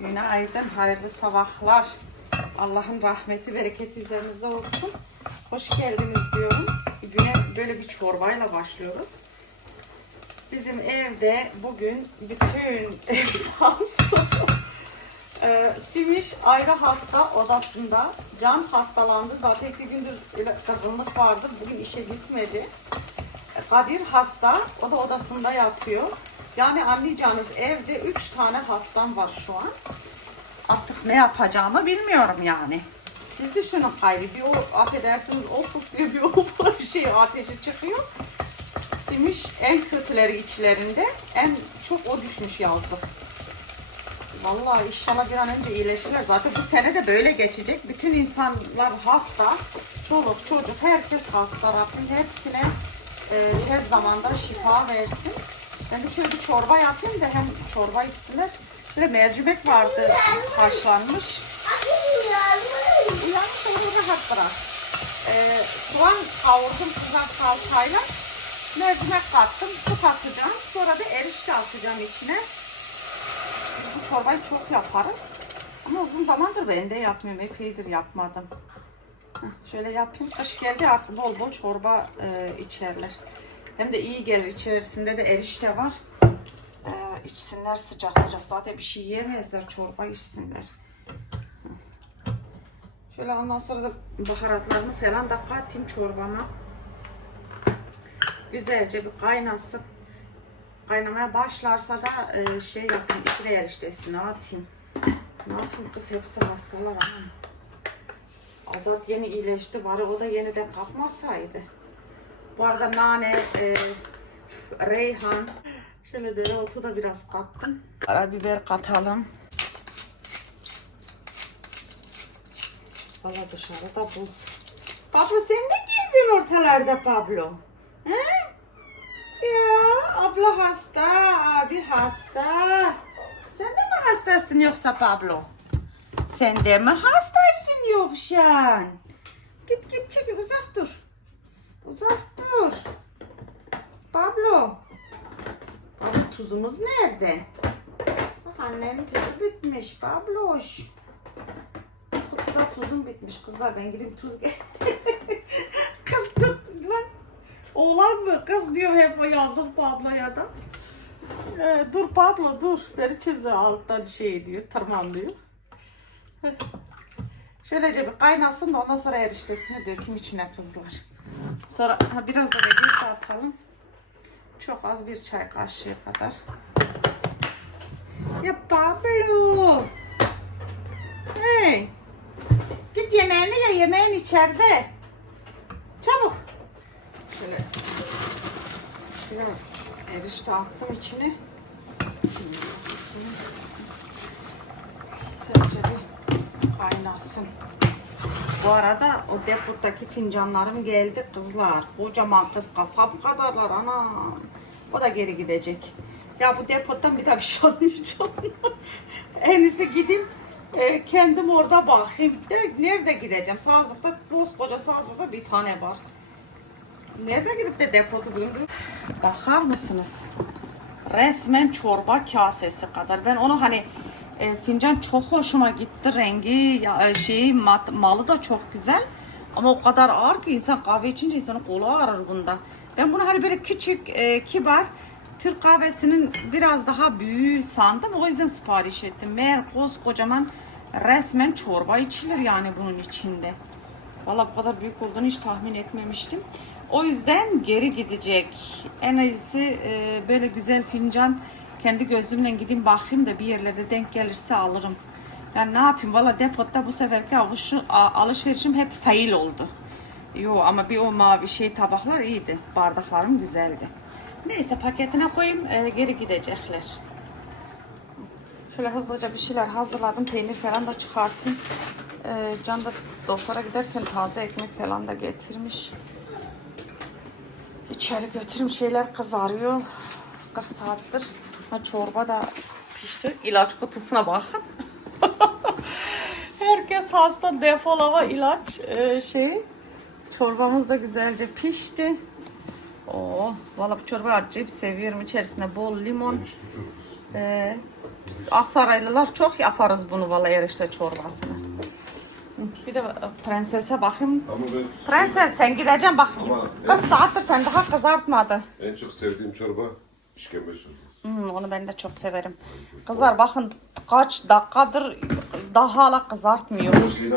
Günaydın, hayırlı sabahlar. Allah'ın rahmeti, bereketi üzerinize olsun. Hoş geldiniz diyorum. Güne böyle bir çorbayla başlıyoruz. Bizim evde bugün bütün hasta. Ee, Simiş ayrı hasta odasında. Can hastalandı. Zaten iki gündür kızgınlık vardı. Bugün işe gitmedi. Kadir hasta. O da odasında yatıyor. Yani anlayacağınız evde üç tane hastam var şu an. Artık ne yapacağımı bilmiyorum yani. Siz düşünün hayri. Bir o affedersiniz o fısıyor bir o şey ateşi çıkıyor. Simiş en kötüleri içlerinde. En çok o düşmüş yazdık. Vallahi inşallah bir an önce iyileşirler. Zaten bu sene de böyle geçecek. Bütün insanlar hasta. Çoluk çocuk herkes hasta. Rabbim hepsine e, her zamanda şifa versin. Ben de şöyle bir çorba yapayım da hem çorba içsinler. Şöyle mercimek vardı haşlanmış. Uyan onu rahat bırak. E, soğan kavurdum kızar salçayla. Mercimek kattım. Su katacağım. Sonra da erişte atacağım içine. Bu çorbayı çok yaparız. Ama uzun zamandır ben de yapmıyorum. Epeydir yapmadım. Heh, şöyle yapayım. Kış geldi artık bol bol çorba e, içerler. Hem de iyi gelir. İçerisinde de erişte var. E, içsinler sıcak sıcak. Zaten bir şey yiyemezler. Çorba içsinler. Şöyle ondan sonra da baharatlarını falan da katayım çorbama. Güzelce bir kaynasın. Kaynamaya başlarsa da e, şey yapayım, içine eriştesini atayım. Ne yapayım kız hepsi hastalar ama. Azat yeni iyileşti bari o da yeniden kalkmasaydı. Bu arada nane, e, reyhan, şöyle dereotu da biraz kattım. Karabiber katalım. Valla dışarıda buz. Pablo sen ne geziyorsun ortalarda Pablo? He? Ya abla hasta, abi hasta. Sen de mi hastasın yoksa Pablo? Sen de mi hastasın yoksa? Git git çekil uzak dur. Uzak dur. Pablo. Pablo tuzumuz nerede? Bak annenin tuzu bitmiş Pabloş. Kutuda tuzum bitmiş kızlar ben gideyim tuz gel. Kız tut lan. Oğlan mı? Kız diyor hep o yazık Pablo ya da. Ee, dur Pablo dur. Beni çizi alttan şey diyor. Tırmanlıyor. Şöylece bir kaynasın da ondan sonra eriştesini döküm içine kızlar. Sonra ha, biraz da regl atalım. Çok az bir çay kaşığı kadar. Ya Pablo. Hey. Git yemeğini ye. Yemeğin içeride. Çabuk. Şöyle biraz erişte attım içine. Sadece bir kaynasın. Bu arada o depodaki fincanlarım geldi kızlar. Kocaman kız kafam kadarlar anam. O da geri gidecek. Ya bu depodan bir daha bir şey almayacağım. en iyisi gideyim e, kendim orada bakayım. De, nerede gideceğim? Salzburg'da, koskoca Salzburg'da bir tane var. Nerede gidip de depodu bulundu? Bakar mısınız? Resmen çorba kasesi kadar. Ben onu hani e, fincan çok hoşuma gitti. Rengi, ya, e, şeyi, mat, malı da çok güzel. Ama o kadar ağır ki insan kahve içince insanın kolu ağrır bunda. Ben bunu hani böyle küçük, e, kibar Türk kahvesinin biraz daha büyüğü sandım. O yüzden sipariş ettim. Meğer koskocaman resmen çorba içilir yani bunun içinde. Valla bu kadar büyük olduğunu hiç tahmin etmemiştim. O yüzden geri gidecek. En iyisi e, böyle güzel fincan kendi gözümle gideyim bakayım da bir yerlerde denk gelirse alırım. Yani ne yapayım valla depoda bu seferki avuşu, alışverişim hep fail oldu. Yo ama bir o mavi şey tabaklar iyiydi. Bardaklarım güzeldi. Neyse paketine koyayım e, geri gidecekler. Şöyle hızlıca bir şeyler hazırladım. Peynir falan da çıkartayım. Ee, Can da doktora giderken taze ekmek falan da getirmiş. İçeri götürüm şeyler kızarıyor. 40 saattir. Ha, çorba da pişti. İlaç kutusuna bakın. Herkes hasta depolama ilaç e, şey. Çorbamız da güzelce pişti. Oo, valla bu çorbayı acayip seviyorum. İçerisine bol limon, e, Biz Aksaraylılar çok yaparız bunu vallahi erişte çorbasını. Bir de prensese bakayım. Ben Prenses sen gideceksin bak. Ama- 40 saattir sen daha kızartmadı. en çok sevdiğim çorba işkembe çorbası. Hmm, onu ben de çok severim. Kızlar bakın kaç dakikadır daha hala kızartmıyor. Şey?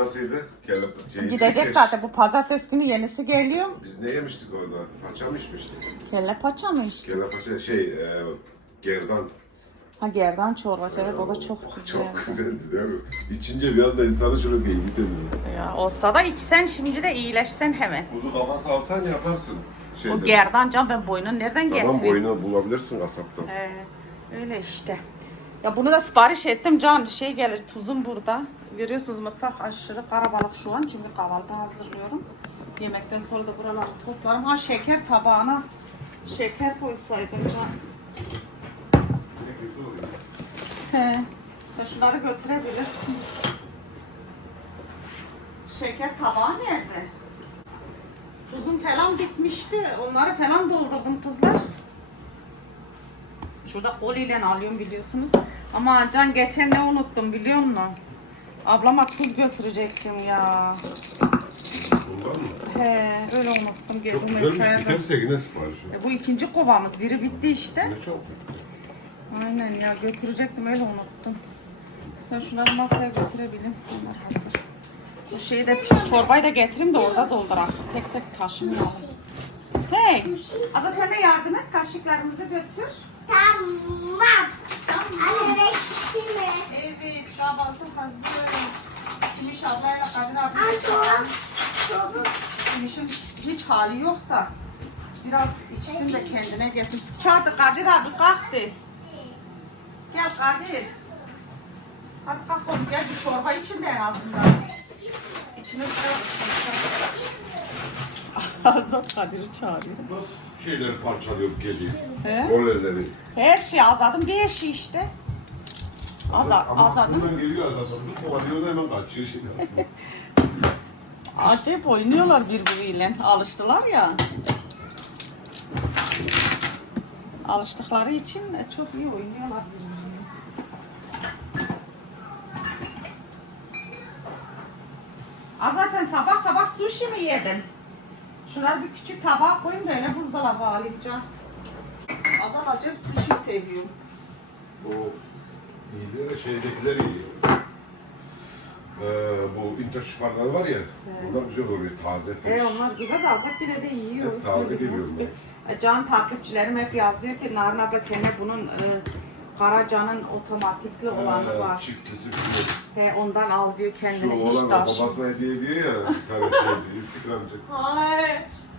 Kelle, şey, Gidecek keş. zaten bu pazartesi günü yenisi geliyor. Biz ne yemiştik orada? Paça mı içmiştik? Kelle paça mı işte? Kelle paça şey, e, gerdan. Ha gerdan çorbası evet o da çok güzel. Çok güzeldi değil mi? İçince bir anda insanı şöyle beyni dönüyor. Ya olsa da içsen şimdi de iyileşsen hemen. Kuzu kafası alsan yaparsın. Şeyde. O gerdan can ben boynunu nereden Tamam getireyim? boyunu bulabilirsin kasaptan. Ee, öyle işte. Ya bunu da sipariş ettim can şey gelir tuzum burada. Görüyorsunuz mutfak aşırı karabalık şu an çünkü kahvaltı hazırlıyorum. Yemekten sonra da buraları toplarım. Ha şeker tabağına şeker koysaydım can. He. Sen şunları götürebilirsin. Şeker tabağı nerede? Tuzum falan bitmişti. Onları falan doldurdum kızlar. Şurada koliyle alıyorum biliyorsunuz. Ama Can geçen ne unuttum biliyor musun? Ablama tuz götürecektim ya. Bundan mı? He, öyle unuttum. Çok Geldim güzelmiş. mesajda. Biterse yine sipariş ver. E, bu ikinci kovamız. Biri bitti işte. Ne çok Aynen ya götürecektim öyle unuttum. Sen şunları masaya götürebilin. Onlar hazır. Bu şeyi de. Çorbayı da getireyim de orada doldurak. Tek tek taşımayalım. Hey! Azat sen de yardım et. Kaşıklarımızı götür. Tamam. Anne beklesin mi? Evet, kahvaltı hazır. İnşallah Kadir abi. Ay çorap. Çorap. İşin hiç hali yok da. Biraz içsin de kendine gelsin. Çağırdı Kadir abi kalktı. Gel Kadir. Hadi kalk oğlum gel bir çorba için de en azından. İçine. Azat Kadir'i çağırıyor. şeyleri parçalıyor geliyor. He? Rollerleri. Her şey Azat'ın bir eşi işte. Azat, Ama Azat'ın aklından geliyor. Bir kovalıyor da hemen kaçıyor şey aslında. acayip oynuyorlar birbiriyle. Alıştılar ya. Alıştıkları için çok iyi oynuyorlar birbiriyle. Azat sen sabah sabah sushi mi yedin? Şunları bir küçük tabağa koyun da öyle buzdolabı alayım can. Azat acayip sushi seviyor. Bu iyi de şeydekiler iyi. Ee, bu interşuparlar var ya, bunlar güzel oluyor, taze fresh. E onlar güzel de azıcık yine de yiyor. Hep taze Öyle geliyor bunlar. bir- E, Can takipçilerim hep yazıyor ki Narin abla kendine bunun e, Karaca'nın otomatikli olanı var. Çiftisi güzel. He, ondan al diyor Şu kendine hiç oğlan taş. babasına hediye ediyor ya, bir tane şeyci, Instagramcı.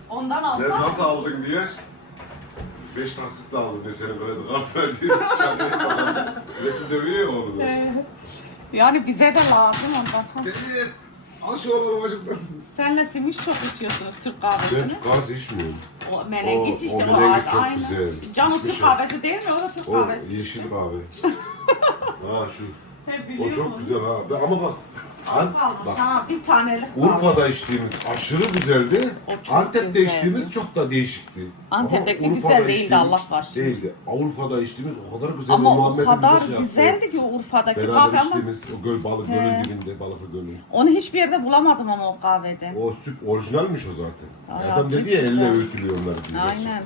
Ondan Ne, nasıl aldın diye. Beş taksitle aldım mesela kredi kartına diye. Çakaya falan. Sürekli dövüyor ya oğlunu. Yani bize de lazım ondan. Dedi, şu oğlunu başımdan. Senle simiş çok içiyorsunuz Türk kahvesini. Ben gaz içmiyorum. O menengiç O- işte o o, menengiç ağaç, çok aynen. güzel. Can o Türk Dışarı. kahvesi değil mi? O da Türk O kahvesi. yeşil kahve. ha şu. He, O biliyorum çok onu. güzel ha. Ben- Ama bak. Kalmış. bak. Ha, bir tanelik. Urfa'da içtiğimiz aşırı güzeldi. O çok Antep'te güzeldi. içtiğimiz çok da değişikti. Antep'teki Ama güzel Urfa'da değildi, içtiğimiz Allah var. Değildi. Urfa'da içtiğimiz o kadar güzel. Ama o kadar şey güzeldi ki Urfa'daki Beraber kahve ama içtiğimiz o göl balık gölün dibinde balıklı gölün. onu hiçbir yerde bulamadım ama o kahvede. O süt orijinalmiş o zaten. Ay, Adam çok dedi ya elle güzel. öğütülüyor onlar diye. Aynen.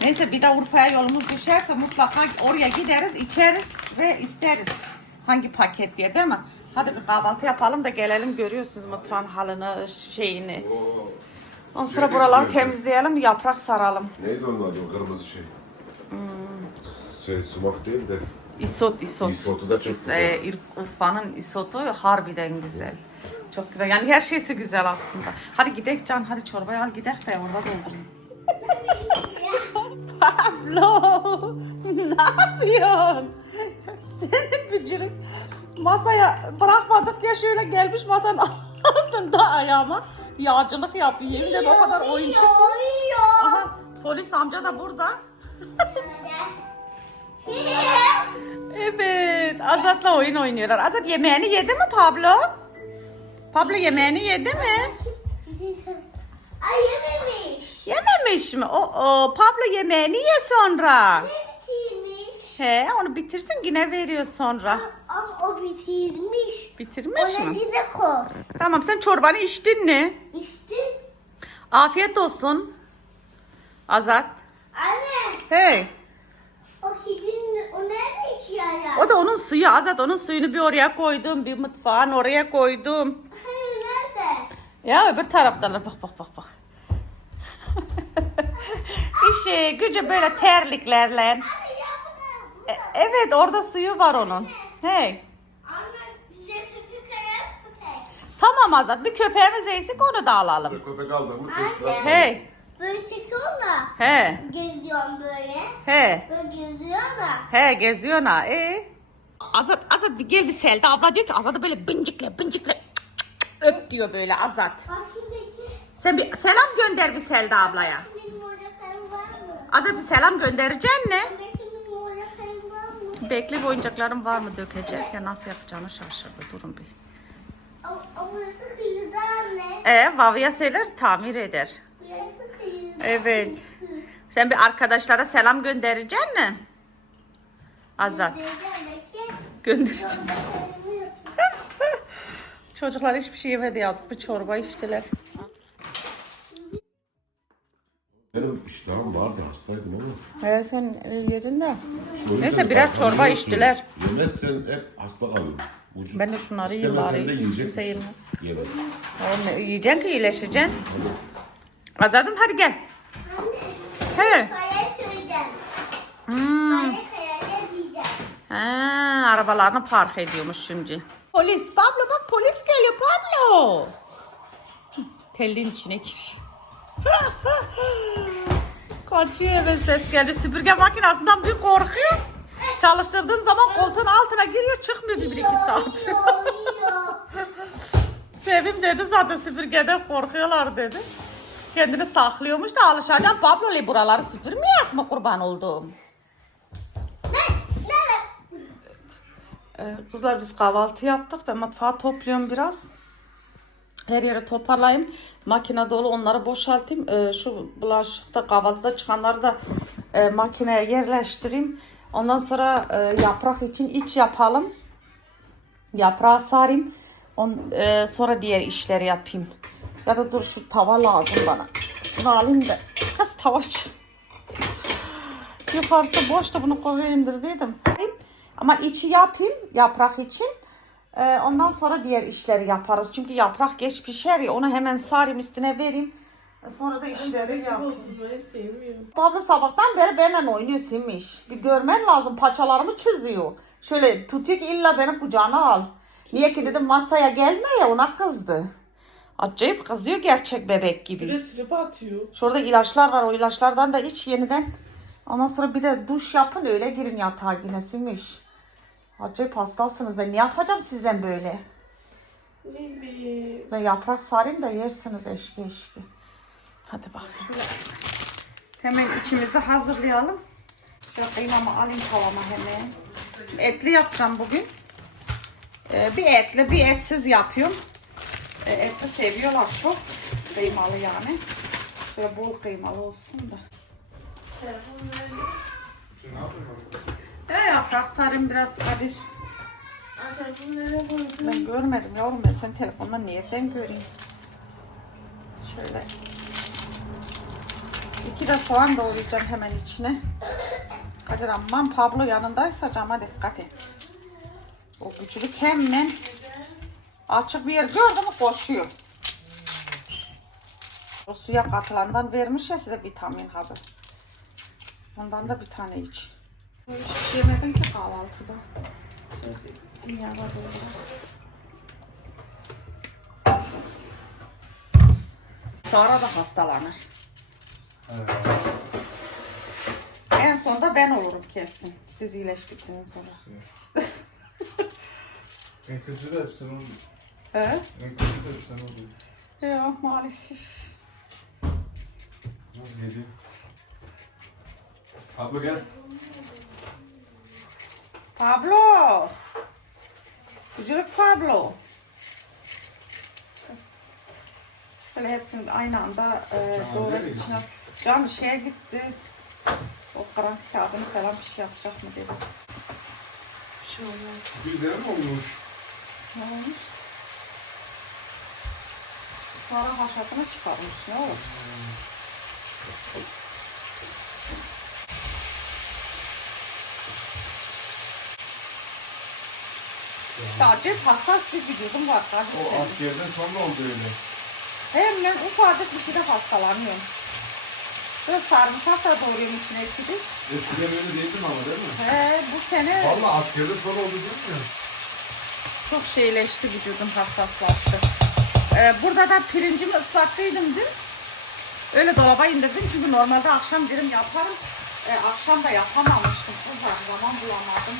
Neyse bir de Urfa'ya yolumuz düşerse mutlaka oraya gideriz, içeriz ve isteriz. Hangi paket diye değil mi? Hadi bir kahvaltı yapalım da gelelim görüyorsunuz mutfağın halını, şeyini. Oo. Ondan sonra buraları temizleyelim, yaprak saralım. Neydi onun adı o kırmızı şey? Şey, sumak değil de. İsot, isot. İsotu da çok İs- güzel. e, İr- Urfa'nın isotu harbiden güzel. Çok güzel. Yani her şeysi güzel aslında. Hadi gidelim Can, hadi çorbayı al gidelim de orada doldurayım. Pablo, ne yapıyorsun? Seni bıcırık. Masaya bırakmadık diye şöyle gelmiş masanın altında ayağıma yağcılık yapıyor. Yemin ederim o kadar oyuncu. Aha, polis amca da burada. Evet, Azat'la oyun oynuyorlar. Azat yemeğini yedi mi Pablo? Pablo yemeğini yedi mi? Ay yememiş. Yememiş mi? O, o Pablo yemeğini ye sonra. Bitirmiş. He onu bitirsin yine veriyor sonra. Ama o bitirmiş. Bitirmiş Ona mi? dile koy. Tamam sen çorbanı içtin mi? İşte Afiyet olsun. Azat. anne Hey. o kedinin o nerede işiyor ya? O da onun suyu Azat onun suyunu bir oraya koydum bir mutfağın oraya koydum. Hani nerede? Ya öbür taraftalar bak bak bak bak. İşi gücü böyle terliklerle. Anne evet orada suyu var onun. Hey. Anne bize köpük ayak köpek. Tamam Azat bir köpeğimiz eksik onu da alalım. Köpek aldık mı teşkilat. Hey. Böyle çekiyorsun da He. geziyorum böyle. He. Böyle geziyorum da. He geziyorsun ha. E. Azat Azat bir gel bir Selda abla diyor ki Azat'ı böyle bincikle bincikle cık cık cık öp diyor böyle Azat. Sen bir selam gönder bir Selda ablaya. Azat bir selam göndereceksin mi? Mı? Bekle oyuncaklarım var mı dökecek ya nasıl yapacağını şaşırdı durun bir. Ama burası kıyıda anne. E Vavi'ye söyleriz tamir eder. Burası kıyıda. Evet. Sen bir arkadaşlara selam göndereceksin mi? Azat göndereceğim. Çocuklar hiçbir şey yemedi yazık bir çorba içtiler. Benim iştahım vardı hastaydım ama. Evet sen yedin de. Yüzden Neyse, birer çorba içtiler. Yemezsen hep hasta kalıyorsun. Vücut Ben de şunları yiyeyim istemesen bari. de yiyecek Kimse yemez. Yeme. Oğlum, yiyeceksin ki iyileşeceksin. Azadım hadi gel. He. Kaya söyleyeceğim. Hmm. Kaya kaya diyeceğim. Ha, arabalarını park ediyormuş şimdi. Polis, Pablo bak polis geliyor Pablo. Tellin içine giriyor. Kaçıyor hemen ses geldi. Süpürge makinesinden bir korkuyor. Çalıştırdığım zaman koltuğun altına giriyor çıkmıyor bir, bir iki saat. Sevim dedi zaten süpürgeden korkuyorlar dedi. Kendini saklıyormuş da alışacağım. Pablo'li buraları süpürmeyek mi kurban olduğum? Ee, kızlar biz kahvaltı yaptık. Ben mutfağı topluyorum biraz. Her yere toparlayayım. Makine dolu onları boşaltayım. Ee, şu bulaşıkta kahvaltıda çıkanları da e, makineye yerleştireyim. Ondan sonra e, yaprak için iç yapalım. Yaprağı sarayım. On, e, sonra diğer işleri yapayım. Ya da dur şu tava lazım bana. Şunu alayım da. Kız tavaç. Yukarısı boş bunu koyuyor indirdiydim. Ama içi yapayım yaprak için. Ee, ondan sonra diğer işleri yaparız. Çünkü yaprak geç pişer ya onu hemen sarayım üstüne vereyim. Sonra da işleri yapayım. Pablo sabahtan beri benimle oynuyor Simiş. Bir görmen lazım paçalarımı çiziyor. Şöyle tutuyor ki illa beni kucağına al. Niye ki dedim masaya gelme ya ona kızdı. Acayip kızıyor gerçek bebek Bir gibi. de trip atıyor. Şurada ilaçlar var o ilaçlardan da iç yeniden. Ondan sonra bir de duş yapın öyle girin yatağa yine Simiş. Acayip hastasınız ben ne yapacağım sizden böyle? Ben yaprak sarayım da yersiniz eşki eşki. Hadi bak. Hemen içimizi hazırlayalım. Şöyle kıymamı alayım tavama hemen. Etli yapacağım bugün. Ee, bir etli bir etsiz yapıyorum. Ee, etli seviyorlar çok. Kıymalı yani. Şöyle bol kıymalı olsun da. Ee, yaprak sarayım biraz Kadir. Ben görmedim yavrum ben senin telefonla nereden göreyim? Şöyle. İki de soğan doğrayacağım hemen içine. Kadir aman Pablo yanındaysa cama dikkat et. O güçlük hemen açık bir yer gördü mü koşuyor. O suya katılandan vermiş ya size vitamin hapı. Ondan da bir tane iç. Hiç yemedin ki kahvaltıda. Dünya var böyle. Sonra da hastalanır. En sonunda ben olurum kesin. Siz iyileştikten sonra. En kötü de hep sen oluyor. He? En kötü de hep sen oluyor. Ya maalesef. Nasıl geliyor? Abla gel. Pablo. Çocuk Pablo. Böyle hepsini aynı anda e, nereye içine. Can şeye gitti. O Kur'an kitabını falan bir şey yapacak mı dedim. Bir şey olmaz. Güzel mi olmuş? Ne olmuş? Sonra haşatını çıkarmış. Ne oldu? Sadece hassas bir vücudum var O kardeşim. askerden sonra oldu öyle. Hemen ufacık bir şeyde hastalanıyorum. Böyle sarımsak da doğruyorum içine gidiş. Eskiden öyle değildin ama değil mi? He, bu sene Valla askerden sonra oldu değil mi? çok şeyleşti vücudum hassaslaştı. Ee, burada da pirincimi ıslattıydım dün. Öyle dolaba indirdim çünkü normalde akşam dedim yaparım. Ee, akşam da yapamamıştım. Kızlar zaman bulamadım.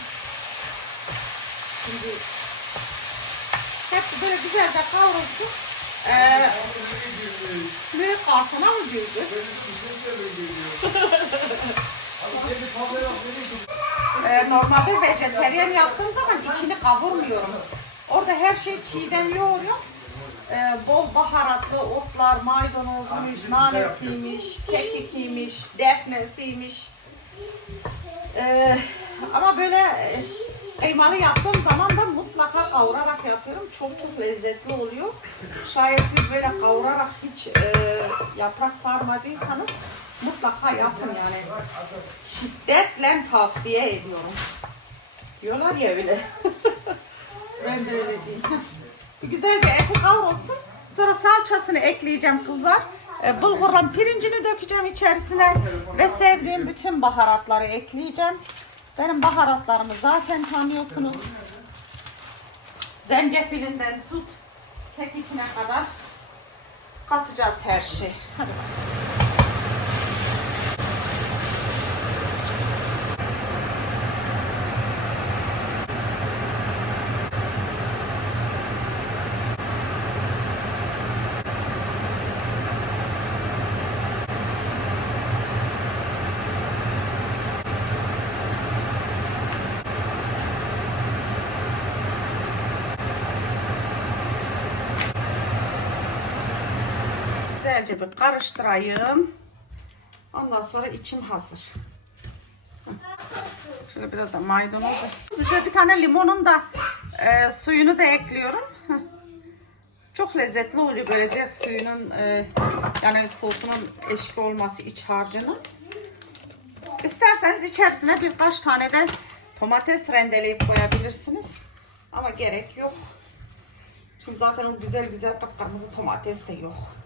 Şimdi hepsi böyle güzelce kavrulsun. Ee, büyük kartona mı girdi? Ee, normalde vejeteryan yaptığım zaman içini kavurmuyorum. Orada her şey çiğden yoğuruyorum. Ee, bol baharatlı otlar, maydanozmuş, nanesiymiş, kekikiymiş, defnesiymiş. Ee, ama böyle e, kıymalı yaptığım zaman da mutlaka kavurarak yapıyorum. Çok çok lezzetli oluyor. Şayet siz böyle kavurarak hiç e, yaprak sarmadıysanız mutlaka yapın yani. Şiddetle tavsiye ediyorum. Diyorlar ya öyle. ben de öyle diyeyim. Güzelce eti kavrulsun. Sonra salçasını ekleyeceğim kızlar. E, bulgurla pirincini dökeceğim içerisine ve sevdiğim bütün baharatları ekleyeceğim. Benim baharatlarımı zaten tanıyorsunuz. Zencefilinden tut kekikine kadar katacağız her şeyi. Hadi bakalım. Güzelce bir karıştırayım. Ondan sonra içim hazır. Şöyle biraz da maydanoz. Şöyle bir tane limonun da e, suyunu da ekliyorum. Çok lezzetli oluyor böyle direkt suyunun e, yani sosunun eşki olması iç harcının. İsterseniz içerisine birkaç tane de domates rendeleyip koyabilirsiniz. Ama gerek yok. Çünkü zaten o güzel güzel kıpkırmızı domates de yok.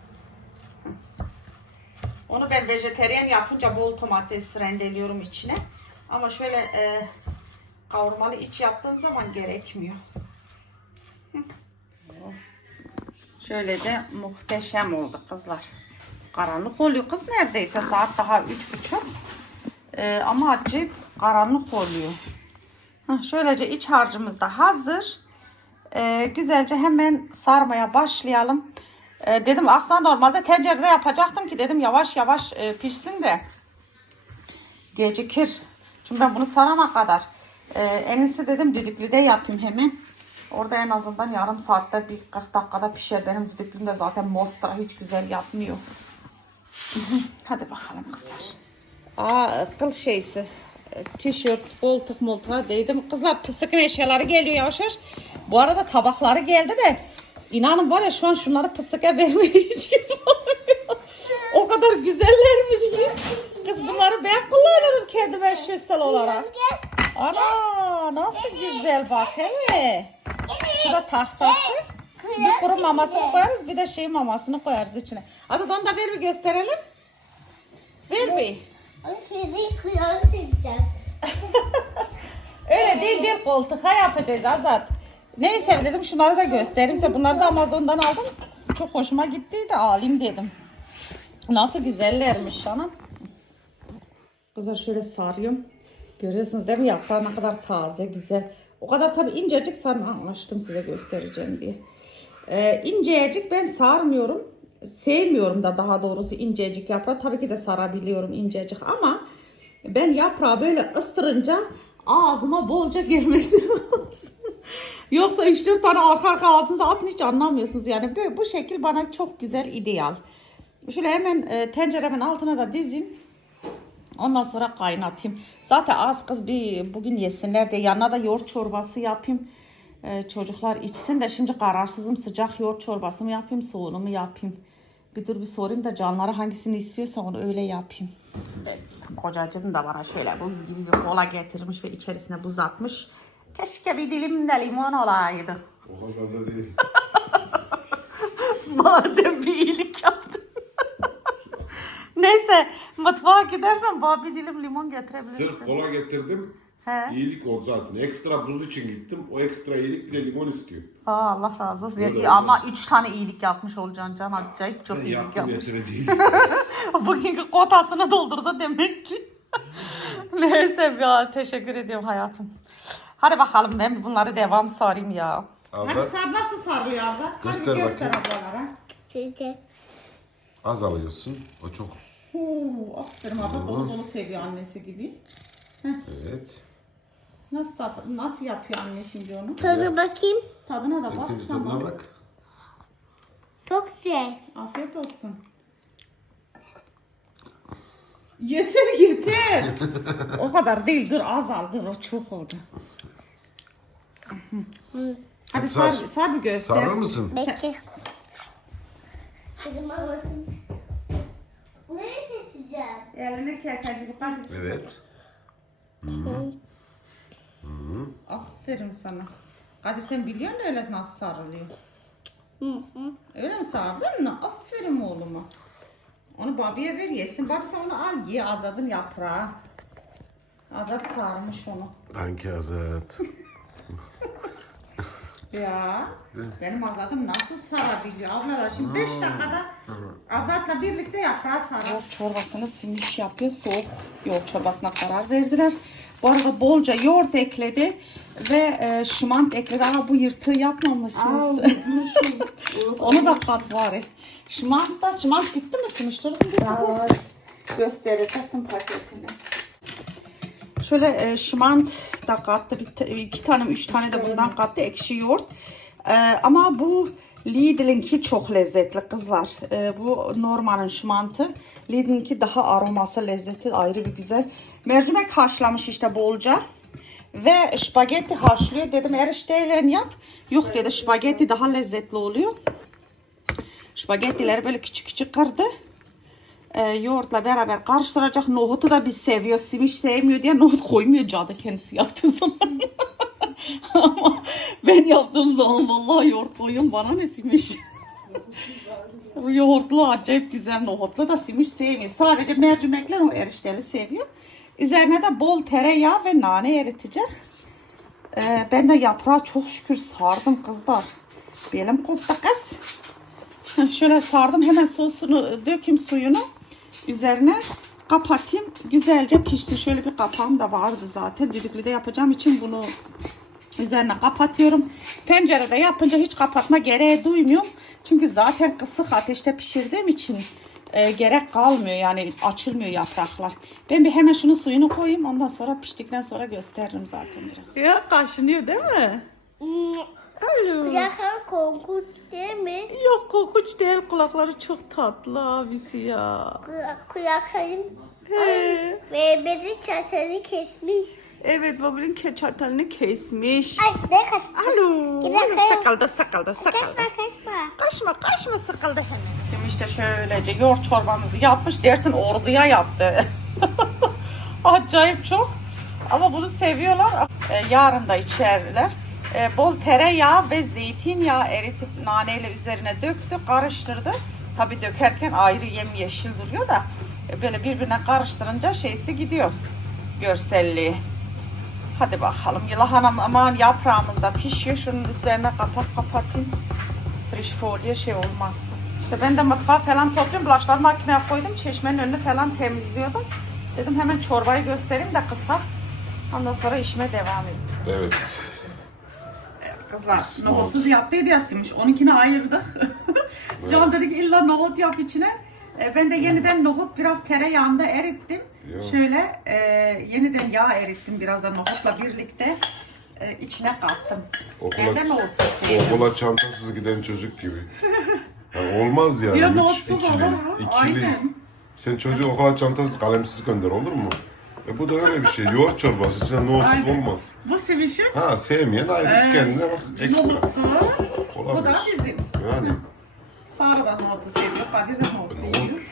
Onu ben vejeteryan yapınca bol domates rendeliyorum içine. Ama şöyle e, kavurmalı iç yaptığım zaman gerekmiyor. Şöyle de muhteşem oldu kızlar. Karanlık oluyor kız neredeyse saat daha üç buçuk. E, ama acayip karanlık oluyor. Heh, şöylece iç harcımız da hazır. E, güzelce hemen sarmaya başlayalım. E, dedim aslında normalde tencerede yapacaktım ki dedim yavaş yavaş e, pişsin de gecikir. Çünkü ben bunu sarana kadar e, en iyisi dedim düdüklüde yapayım hemen. Orada en azından yarım saatte bir 40 dakikada pişer. Benim düdüklüm de zaten Mostra hiç güzel yapmıyor. Hadi bakalım kızlar. Aa kıl şeysi. e, Tişört, koltuk, moltuğa değdim. Kızlar pısıkın eşyaları geliyor yavaş yavaş. Bu arada tabakları geldi de inanın var ya şu an şunları pısıka vermeye hiç gözüm olmuyor. O kadar güzellermiş ki. Kız bunları ben kullanırım kendime eşyasal olarak. Ana nasıl güzel bak hele. Şu da tahtası. Bir kuru mamasını koyarız bir de şey mamasını koyarız içine. Azat onu da ver bir gösterelim. Ver bir. Öyle değil değil koltuğa yapacağız Azat. Neyse dedim şunları da göstereyim size. Bunları da Amazon'dan aldım. Çok hoşuma gitti de alayım dedim. Nasıl güzellermiş canım. Kızlar şöyle sarıyorum. Görüyorsunuz değil mi yaprağı ne kadar taze güzel. O kadar tabii incecik sarma açtım size göstereceğim diye. Ee, incecik ben sarmıyorum. Sevmiyorum da daha doğrusu incecik yaprağı. Tabii ki de sarabiliyorum incecik ama ben yaprağı böyle ıstırınca ağzıma bolca girmesi lazım. Yoksa 3-4 tane arka arka ağzınıza atın hiç anlamıyorsunuz yani. Böyle, bu şekil bana çok güzel ideal. Şöyle hemen e, tenceremin altına da dizeyim. Ondan sonra kaynatayım. Zaten az kız bir bugün yesinler de yanına da yoğurt çorbası yapayım. Ee, çocuklar içsin de şimdi kararsızım sıcak yoğurt çorbası mı yapayım soğunu mu yapayım. Bir dur bir sorayım da canlara hangisini istiyorsa onu öyle yapayım. Evet, kocacığım da bana şöyle buz gibi bir kola getirmiş ve içerisine buz atmış. Keşke bir dilim de limon olaydı. O kadar da değil. Madem bir iyilik yaptın. Neyse mutfağa gidersen bana bir dilim limon getirebilirsin. Sırf kola getirdim. He. İyilik o zaten. Ekstra buz için gittim. O ekstra iyilik bir de limon istiyor. Aa, Allah razı olsun. Öyle Ama üç tane iyilik yapmış olacaksın Can. Acayip çok Ben iyilik yaptım yapmış. yetereceğim. Bugünkü kotasını doldurdu demek ki. Neyse ya teşekkür ediyorum hayatım. Hadi bakalım ben bunları devam sarayım ya. Azat. Hadi sar nasıl sarıyor Azat? Hadi Göster göster bakayım. ablalara. Az alıyorsun. O çok. Oo, aferin Azat dolu dolu seviyor annesi gibi. Evet. Nasıl, sar- nasıl yapıyor anne şimdi onu? Tadı bakayım. Tadına da bak. İkinci tadına bak. Çok güzel. Afiyet olsun. Yeter yeter. o kadar değil dur az al dur o çok oldu. Hadi sar, Sar. sar bir göster. Sarır mısın? Bekle. Kırma bakın. Nereye keseceğim? Elini kes hadi bak. Evet. Aferin sana. Kadir sen biliyor musun öyle nasıl sarılıyor? Öyle mi sardın mı? Aferin oğluma. Onu babiye ver yesin. Babi sen onu al ye Azad'ın yaprağı. Azat sarmış onu. Danke Azat. Ya benim Azat'ım nasıl sarabiliyor ablalar. Şimdi 5 dakikada Azat'la birlikte yaprağı sarar. Yoğurt çorbasını simmiş yapıyor. Soğuk yoğurt çorbasına karar verdiler. Bu arada bolca yoğurt ekledi ve e, şımant ekledi. Ama bu yırtığı yapmamışsınız. Onu da kat bari. Şımant da şımant bitti mi sımıştırdın? Bitti. Gösterecektim paketini. Şöyle e, şımant da kattı. Bir, iki tane, üç tane de bundan kattı. Ekşi yoğurt. E, ama bu Lidl'inki çok lezzetli kızlar. E, bu Norman'ın şımantı. Lidl'inki daha aroması, lezzeti ayrı bir güzel. Mercimek haşlamış işte bolca. Ve spagetti haşlıyor. Dedim erişteyle yap. Yok dedi spagetti daha lezzetli oluyor. Spagettileri böyle küçük küçük kırdı e, yoğurtla beraber karıştıracak. Nohutu da biz seviyor. Simiş sevmiyor diye nohut koymuyor cadı kendisi yaptığı zaman. Ama ben yaptığım zaman vallahi yoğurt koyuyorum. Bana ne simiş? Yoğurtlu acayip güzel nohutlu da simiş sevmiyor. Sadece mercimekle o erişteli seviyor. Üzerine de bol tereyağı ve nane eritecek. Ee, ben de yaprağı çok şükür sardım kızlar. Belim koptu kız. Şöyle sardım hemen sosunu döküm suyunu üzerine kapatayım. Güzelce pişsin şöyle bir kapağım da vardı zaten. Düdüklüde yapacağım için bunu üzerine kapatıyorum. Pencerede yapınca hiç kapatma gereği duymuyorum. Çünkü zaten kısık ateşte pişirdiğim için e, gerek kalmıyor. Yani açılmıyor yapraklar. Ben bir hemen şunun suyunu koyayım. Ondan sonra piştikten sonra gösteririm zaten biraz. Ya kaşınıyor değil mi? Alo. Kulaklar korkunç değil mi? Yok kokuç değil kulakları çok tatlı abisi ya. Kulak, kulaklarım He. ve çatalını kesmiş. Evet babanın ke- çatalını kesmiş. Ay ne kaç. Alo. Bir dakika. Sıkıldı sıkıldı sıkıldı. Kaçma kaçma. Kaçma kaçma sıkıldı hemen. Şimdi işte şöylece yoğurt çorbamızı yapmış dersin orduya yaptı. Acayip çok. Ama bunu seviyorlar. Ee, yarın da içerler. Ee, bol tereyağı ve zeytinyağı eritip naneyle üzerine döktü, karıştırdı. Tabii dökerken ayrı yemyeşil duruyor da e, böyle birbirine karıştırınca şeysi gidiyor görselliği. Hadi bakalım. Yılahanam aman yaprağımız da pişiyor. Şunun üzerine kapak kapatayım. Friş folyo şey olmaz. İşte ben de mutfağı falan topluyorum. Bulaşıkları makineye koydum. Çeşmenin önünü falan temizliyordum. Dedim hemen çorbayı göstereyim de kısa. Ondan sonra işime devam ettim. Evet. Kızlar nohutsuz yaptıydı ya Simiş. Onunkini ayırdık. Can dedi ki illa nohut yap içine. E, ben de yeniden nohut biraz tereyağında erittim. Ya. Şöyle e, yeniden yağ erittim biraz da nohutla birlikte e, içine kattım. Ben de nohutsuz sevdim. okula çantasız giden çocuk gibi. Ya olmaz yani. Diyor Üç, nohutsuz ikili, olur mu? ikili. Aynen. Sen çocuğu okula çantası kalemsiz gönder olur mu? E bu da öyle bir şey. Yoğurt çorbası içinde nohutsuz Aynen. olmaz. Bu simişim. Ha sevmeyen ayrı kendine bak ekstra. Nohutsuz. Bu da Olabilir. bizim. Yani Sara da nohutu seviyor. Kadir de nohut nohut. yiyor.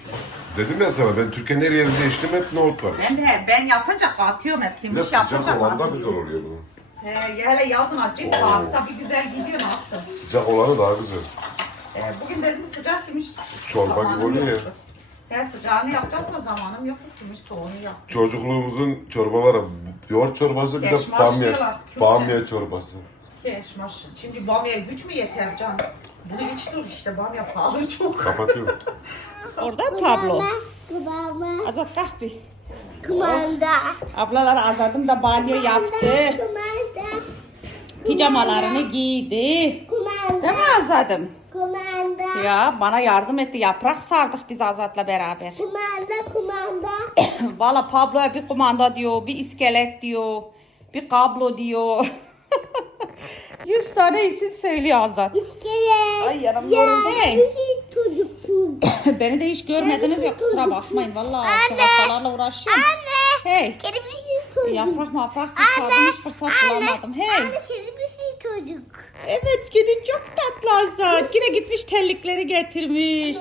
Dedim ya sana ben Türkiye'nin her yerinde içtim hep nohut var. Ben de ben yapınca katıyorum hep Bir de simiş sıcak yapınca olan da katıyorum. güzel oluyor bunun. He, hele yazın acayip tabii tabii güzel gidiyor nasıl. Sıcak olanı daha güzel. Ee, bugün dedim sıcak simiş. Çorba gibi zamanım oluyor ya. yoktu. He sıcağını yapacağım ama zamanım yoktu simiş soğunu yap. Çocukluğumuzun çorbaları yoğurt çorbası bir de Keşmaş bamya, diyorlar, Kürtçe. bamya çorbası. Keşmaş. Şimdi bamya güç mü yeter can? Bunu hiç dur işte bamya pahalı çok. Kapatıyorum. Orada Kumanda. Kumanda. Azat kahve. Kumanda. Ablalar Azat'ım da banyo yaptı. Kumanda. Pijamalarını giydi. Kumanda. Değil mi Azat'ım? Kumanda. Ya bana yardım etti. Yaprak sardık biz Azat'la beraber. Kumanda. Kumanda. Valla Pablo'ya bir kumanda diyor, bir iskelet diyor, bir kablo diyor. Yüz tane isim söylüyor Azat. İskelet. Ay yanım bir çocuksun. Beni de hiç görmediniz ya kusura bakmayın. Valla hastalarla uğraşıyorum. Anne. Hey. Kedi bir çocuk. Yaprak maprak dışarıdan hiç fırsat bulamadım. Hey. Anne bir çocuk. Evet kedi çok tatlı Azat. Yine gitmiş tellikleri getirmiş.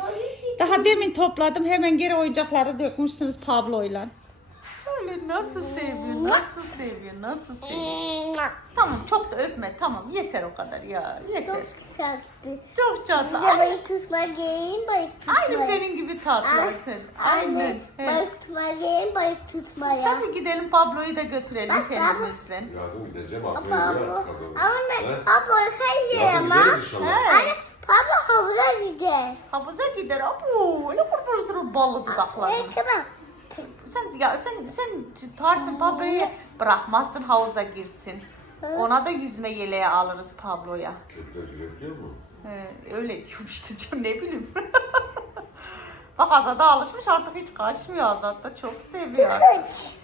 Daha demin topladım hemen geri oyuncakları dökmüşsünüz Pablo'yla. Öyle nasıl seviyor, nasıl seviyor, nasıl seviyor. Tamam çok da öpme tamam yeter o kadar ya yeter. Çok sattı. Çok tatlı. Balık tutma gelin balık tutma. Aynı senin gibi tatlı sen. Aynen. He. balık tutma gelin balık tutmaya. Tabii gidelim Pablo'yu da götürelim Bak, kendimizle. Yazın gideceğim Papa, ablayı Ama? He? Papa hayır Yazın ama. gideriz inşallah. Anne Papa havuza gider. Havuza gider abu. Ne kurban sana ballı dudaklarını. Evet tamam. Sen ya sen sen tutarsın Pablo'yu bırakmazsın havuza girsin. Ona da yüzme yeleği alırız Pablo'ya. Kediler gülebiliyor mu? He, öyle diyorum işte canım ne bileyim. Bak Azat'a alışmış artık hiç kaçmıyor Azat da çok seviyor. Evet.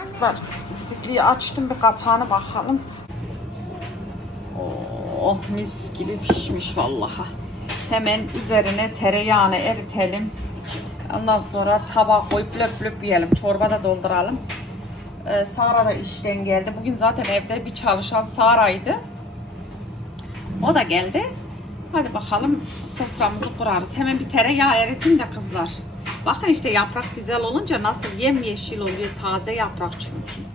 Kızlar düdüklüyü açtım bir kapağını bakalım. Oh mis gibi pişmiş vallahi. Hemen üzerine tereyağını eritelim. Ondan sonra tabağa koyup löp löp yiyelim. Çorba da dolduralım. Ee, Sara da işten geldi. Bugün zaten evde bir çalışan Sara'ydı. O da geldi. Hadi bakalım soframızı kurarız. Hemen bir tereyağı eritin de kızlar. Bakın işte yaprak güzel olunca nasıl yemyeşil oluyor. Taze yaprak çünkü.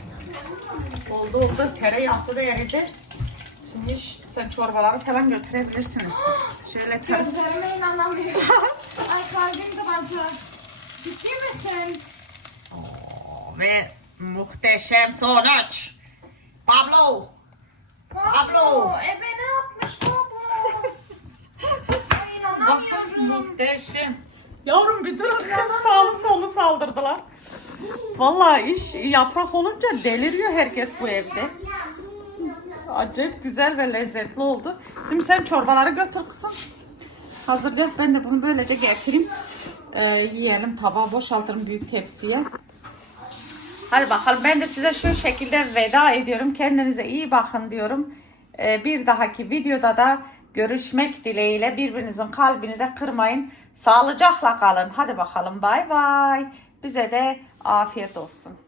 Oldu oldu. Tereyağısı da eridi. Şimdi sen çorbaları falan götürebilirsiniz. Şöyle ters. Gözlerime inanamıyorum. Ay kalbim duracak. Ciddi misin? Ve muhteşem sonuç. Pablo. Pablo. Ebe ne yapmış Pablo? Ay inanamıyorum. muhteşem. Yavrum bir durun kız sağlı solu saldırdılar. Vallahi iş yaprak olunca deliriyor herkes bu evde. Acayip güzel ve lezzetli oldu. Şimdi sen çorbaları götür kızım. Hazır ver. Ben de bunu böylece getireyim. Ee, yiyelim. Tabağı boşaltırım büyük tepsiye. Hadi bakalım ben de size şu şekilde veda ediyorum. Kendinize iyi bakın diyorum. Ee, bir dahaki videoda da görüşmek dileğiyle birbirinizin kalbini de kırmayın. Sağlıcakla kalın. Hadi bakalım bay bay. Bize de afiyet olsun.